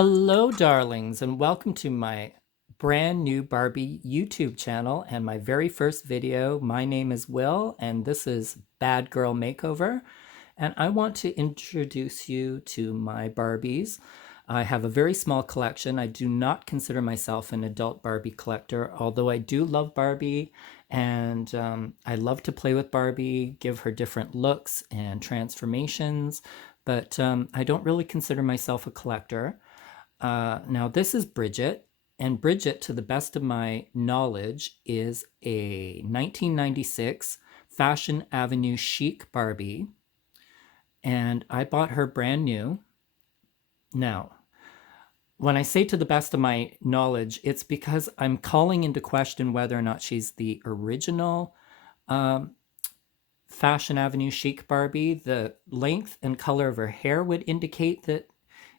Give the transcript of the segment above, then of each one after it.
Hello, darlings, and welcome to my brand new Barbie YouTube channel and my very first video. My name is Will, and this is Bad Girl Makeover. And I want to introduce you to my Barbies. I have a very small collection. I do not consider myself an adult Barbie collector, although I do love Barbie, and I love to play with Barbie, give her different looks and transformations, but I don't really consider myself a collector. Now, this is Bridget, and Bridget, to the best of my knowledge, is a 1996 Fashion Avenue Chic Barbie, and I bought her brand new. Now, when I say to the best of my knowledge, it's because I'm calling into question whether or not she's the original um, Fashion Avenue Chic Barbie. The length and color of her hair would indicate that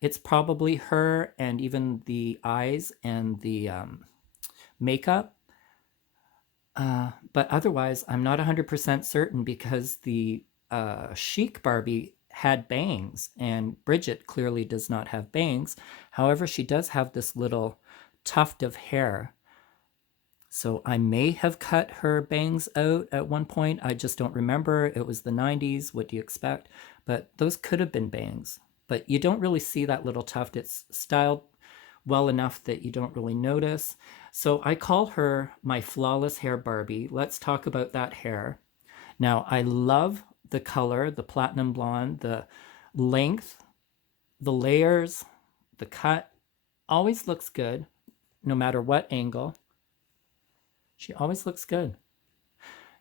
it's probably her, and even the eyes and the makeup. But otherwise, I'm not 100% certain because the Chic Barbie had bangs, and Bridget clearly does not have bangs. However, she does have this little tuft of hair. So I may have cut her bangs out at one point. I just don't remember. It was the 90's. What do you expect? But those could have been bangs. But you don't really see that little tuft. It's styled well enough that you don't really notice. So I call her my flawless hair Barbie. Let's talk about that hair. Now, I love the color, the platinum blonde, the length, the layers, the cut. Always looks good, no matter what angle. She always looks good.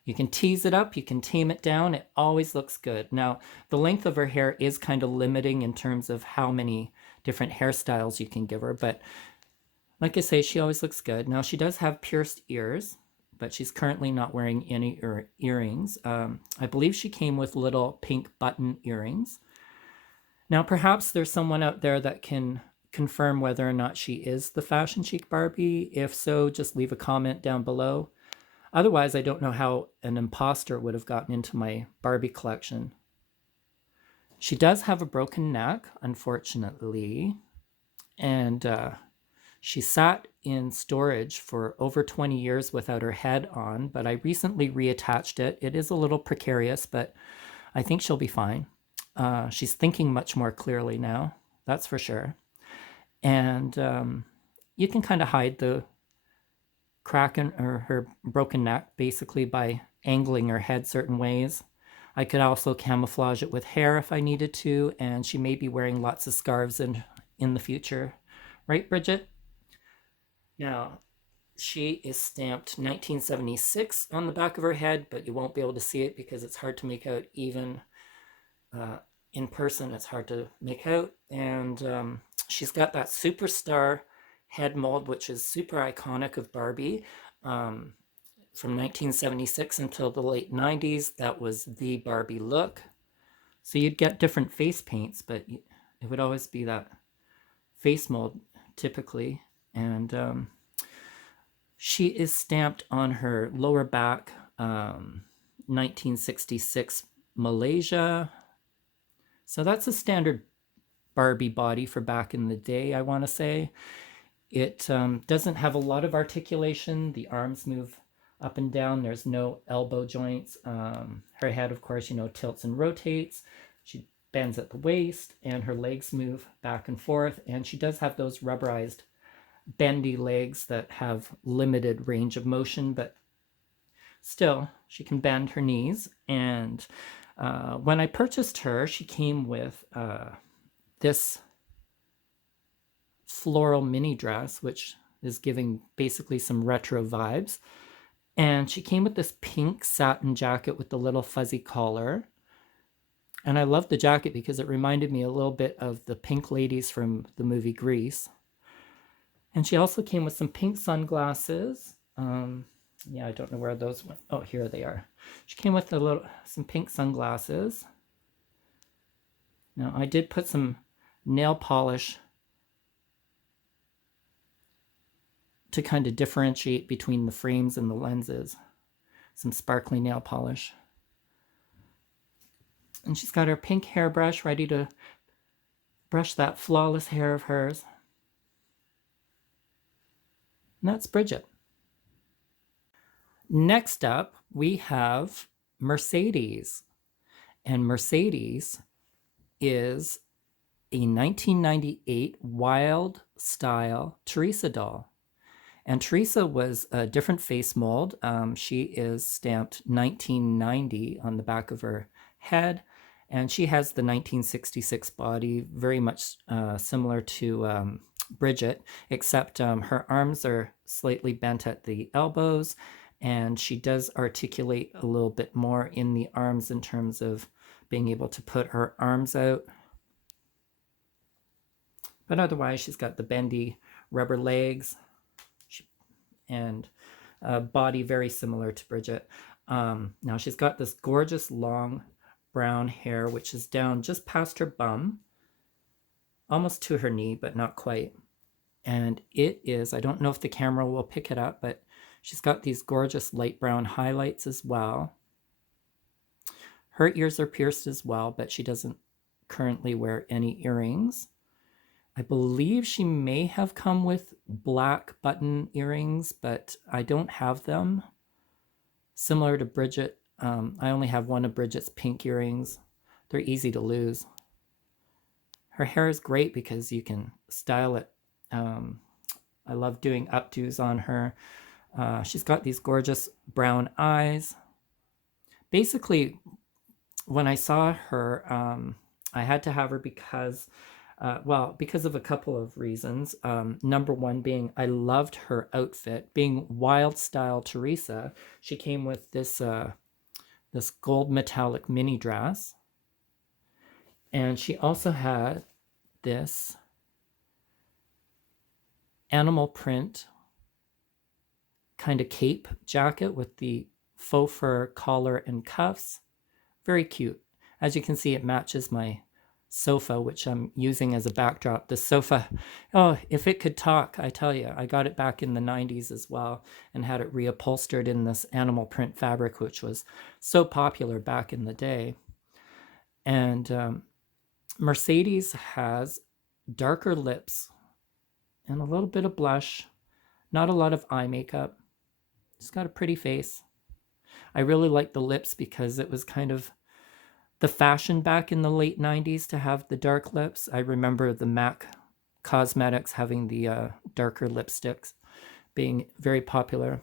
You can tease it up, you can tame it down, it always looks good. Now, the length of her hair is kind of limiting in terms of how many different hairstyles you can give her, but like I say, she always looks good. Now, she does have pierced ears, but she's currently not wearing any earrings. I believe she came with little pink button earrings. Now, perhaps there's someone out there that can confirm whether or not she is the Fashion Chic Barbie. If so, just leave a comment down below. Otherwise, I don't know how an imposter would have gotten into my Barbie collection. She does have a broken neck, unfortunately, and she sat in storage for over 20 years without her head on, but I recently reattached it. It is a little precarious, but I think she'll be fine. She's thinking much more clearly now, that's for sure. And you can kind of hide the crack in her broken neck basically by angling her head certain ways. I could also camouflage it with hair if I needed to, and she may be wearing lots of scarves in the future. Right, Bridget? Now, she is stamped 1976 on the back of her head, but you won't be able to see it because it's hard to make out even in person. It's hard to make out. And she's got that superstar head mold, which is super iconic of Barbie. From 1976 until the late 90's, that was the Barbie look. So you'd get different face paints, but it would always be that face mold typically. And she is stamped on her lower back, 1966 Malaysia. So that's a standard Barbie body for back in the day, I want to say. It doesn't have a lot of articulation. The arms move up and down. There's no elbow joints. Her head, of course, tilts and rotates. She bends at the waist, and her legs move back and forth. And she does have those rubberized, bendy legs that have limited range of motion, but still, she can bend her knees. And when I purchased her, she came with this floral mini dress, which is giving basically some retro vibes. And she came with this pink satin jacket with the little fuzzy collar. And I love the jacket because it reminded me a little bit of the pink ladies from the movie Grease. And she also came with some pink sunglasses. Yeah, I don't know where those went. Oh, here they are. She came with some pink sunglasses. Now, I did put some nail polish to kind of differentiate between the frames and the lenses. Some sparkly nail polish. And she's got her pink hairbrush ready to brush that flawless hair of hers. And that's Bridget. Next up, we have Mercedes. And Mercedes is a 1998 wild style Teresa doll. And Teresa was a different face mold. She is stamped 1990 on the back of her head. And she has the 1966 body, very much similar to Bridget, except her arms are slightly bent at the elbows. And she does articulate a little bit more in the arms in terms of being able to put her arms out. But otherwise, she's got the bendy rubber legs and a body very similar to Bridget. Now she's got this gorgeous long brown hair, which is down just past her bum, almost to her knee, but not quite. And it is, I don't know if the camera will pick it up, but she's got these gorgeous light brown highlights as well. Her ears are pierced as well, but she doesn't currently wear any earrings. I believe she may have come with black button earrings, but I don't have them. Similar to Bridget, I only have one of Bridget's pink earrings. They're easy to lose. Her hair is great because you can style it. I love doing updos on her. She's got these gorgeous brown eyes. Basically, when I saw her, I had to have her because of a couple of reasons. Number one being I loved her outfit. Being wild style Teresa, she came with this gold metallic mini dress. And she also had this animal print kind of cape jacket with the faux fur collar and cuffs. Very cute. As you can see, it matches my sofa, which I'm using as a backdrop. The sofa, oh, if it could talk, I tell you, I got it back in the 90s as well and had it reupholstered in this animal print fabric, which was so popular back in the day. And Mercedes has darker lips and a little bit of blush, not a lot of eye makeup. She's got a pretty face. I really like the lips because it was kind of the fashion back in the late 90s to have the dark lips. I remember the MAC Cosmetics having the darker lipsticks being very popular.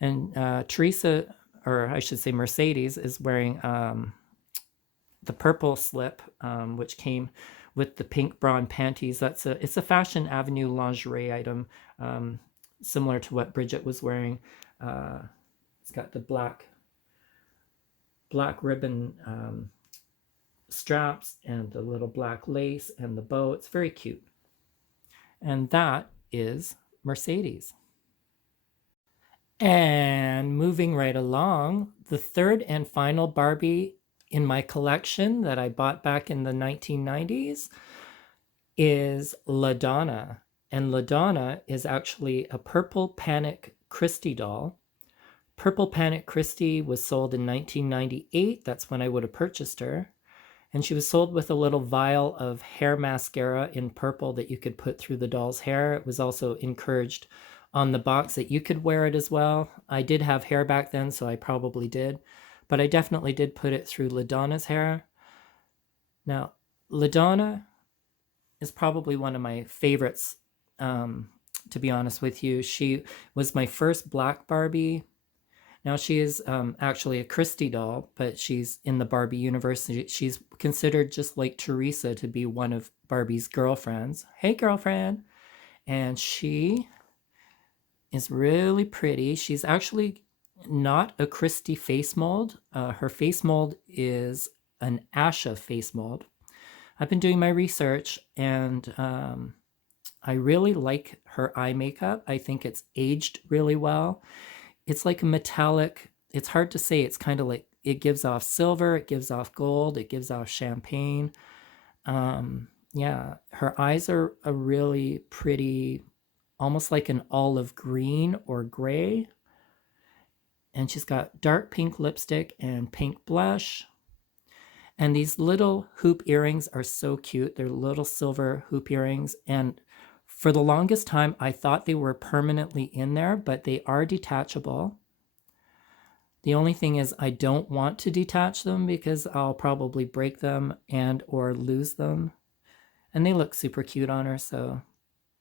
And Teresa, or I should say Mercedes, is wearing the purple slip, which came with the pink bra and panties. It's a Fashion Avenue lingerie item, similar to what Bridget was wearing. It's got the black ribbon straps and the little black lace and the bow. It's very cute. And that is Mercedes. And moving right along, the third and final Barbie in my collection that I bought back in the 1990s is Ladonna. And Ladonna is actually a Purple Panic Christie doll. Purple Panic Christie was sold in 1998. That's when I would have purchased her. And she was sold with a little vial of hair mascara in purple that you could put through the doll's hair. It was also encouraged on the box that you could wear it as well. I did have hair back then, so I probably did. But I definitely did put it through Ladonna's hair. Now, Ladonna is probably one of my favorites, to be honest with you. She was my first black Barbie. Now she is actually a Christie doll, but she's in the Barbie universe. She's considered just like Teresa to be one of Barbie's girlfriends. Hey, girlfriend. And she is really pretty. She's actually not a Christie face mold. Her face mold is an Asha face mold. I've been doing my research and I really like her eye makeup. I think it's aged really well. It's like a metallic, it's hard to say. It's kind of like, it gives off silver, it gives off gold, it gives off champagne. Yeah, her eyes are a really pretty, almost like an olive green or gray. And she's got dark pink lipstick and pink blush. And these little hoop earrings are so cute. They're little silver hoop earrings. And For the longest time, I thought they were permanently in there, but they are detachable. The only thing is I don't want to detach them because I'll probably break them and or lose them. And they look super cute on her, so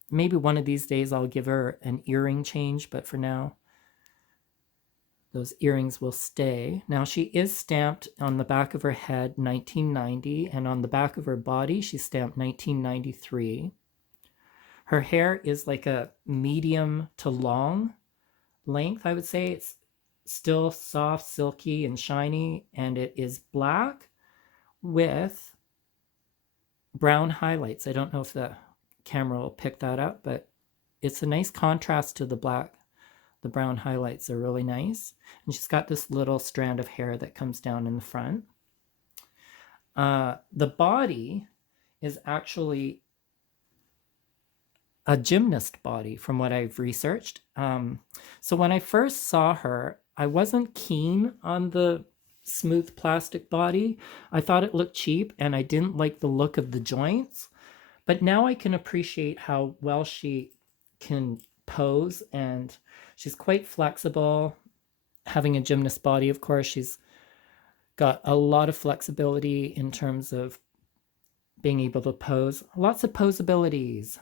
maybe one of these days I'll give her an earring change, but for now, those earrings will stay. Now she is stamped on the back of her head 1990, and on the back of her body she's stamped 1993. Her hair is like a medium to long length, I would say. It's still soft, silky, and shiny, and it is black with brown highlights. I don't know if the camera will pick that up, but it's a nice contrast to the black. The brown highlights are really nice. And she's got this little strand of hair that comes down in the front. The body is actually a gymnast body from what I've researched. So when I first saw her, I wasn't keen on the smooth plastic body. I thought it looked cheap and I didn't like the look of the joints. But now I can appreciate how well she can pose, and she's quite flexible. Having a gymnast body, of course, she's got a lot of flexibility in terms of being able to pose. Lots of posabilities.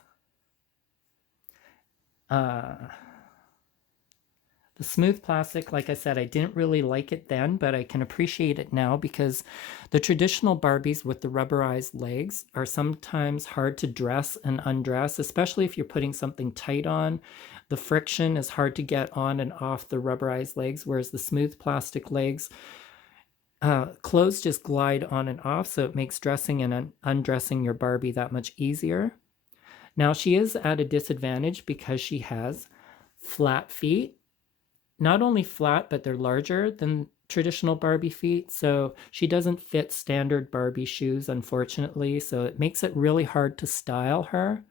The smooth plastic, like I said, I didn't really like it then, but I can appreciate it now because the traditional Barbies with the rubberized legs are sometimes hard to dress and undress, especially if you're putting something tight on. The friction is hard to get on and off the rubberized legs, whereas the smooth plastic legs, clothes just glide on and off, so it makes dressing and undressing your Barbie that much easier. Now, she is at a disadvantage because she has flat feet. Not only flat, but they're larger than traditional Barbie feet. So she doesn't fit standard Barbie shoes, unfortunately. So it makes it really hard to style her.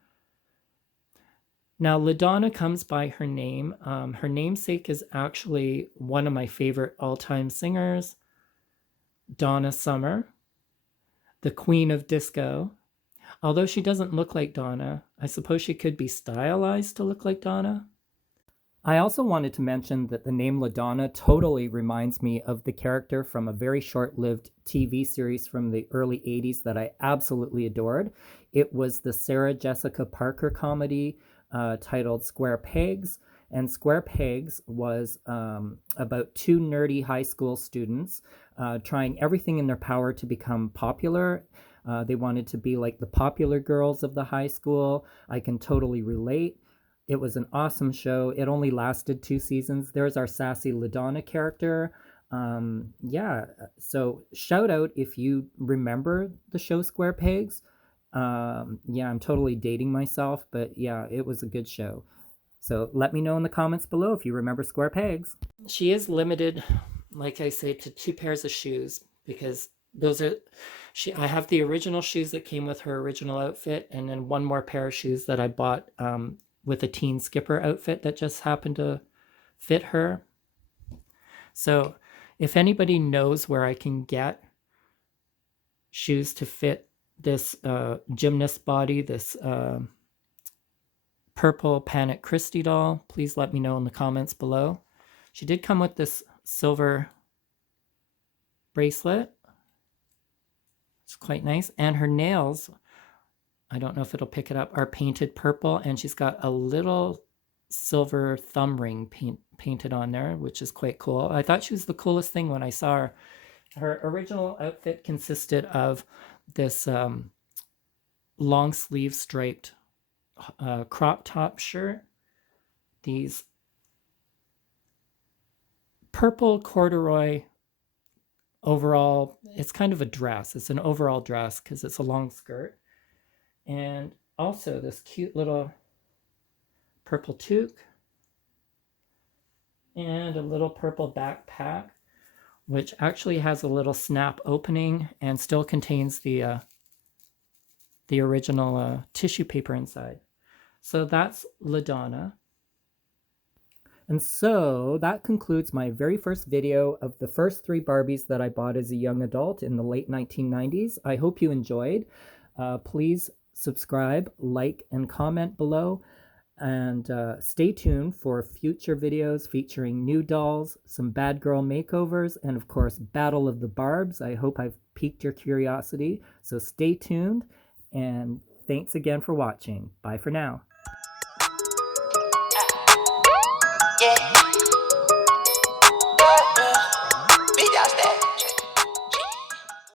Now, Ladonna comes by her name. Her namesake is actually one of my favorite all-time singers, Donna Summer, the Queen of Disco. Although she doesn't look like Donna, I suppose she could be stylized to look like Donna. I also wanted to mention that the name Ladonna totally reminds me of the character from a very short-lived TV series from the early 80s that I absolutely adored. It was the Sarah Jessica Parker comedy titled Square Pegs. And Square Pegs was about two nerdy high school students trying everything in their power to become popular. They wanted to be like the popular girls of the high school. I can totally relate. It was an awesome show. It only lasted 2 seasons. There's our sassy Ladonna character. Yeah, so shout out if you remember the show Square Pegs. Yeah, I'm totally dating myself, but yeah, it was a good show. So let me know in the comments below if you remember Square Pegs. She is limited, like I say, to 2 pairs of shoes because those are I have the original shoes that came with her original outfit, and then 1 more pair of shoes that I bought with a teen skipper outfit that just happened to fit her. So if anybody knows where I can get shoes to fit this gymnast body, this purple Panic Christie doll, please let me know in the comments below. She did come with this silver bracelet. It's quite nice. And her nails, I don't know if it'll pick it up, are painted purple, and she's got a little silver thumb ring painted on there, which is quite cool. I thought she was the coolest thing when I saw her. Her original outfit consisted of this long sleeve striped crop top shirt, these purple corduroy overall. It's kind of a dress. It's an overall dress because it's a long skirt. And also this cute little purple toque and a little purple backpack, which actually has a little snap opening and still contains the original tissue paper inside. So that's Ladonna. And so that concludes my very first video of the first 3 Barbies that I bought as a young adult in the late 1990s. I hope you enjoyed. Please subscribe, like, and comment below. And stay tuned for future videos featuring new dolls, some bad girl makeovers, and of course, Battle of the Barbs. I hope I've piqued your curiosity. So stay tuned, and thanks again for watching. Bye for now.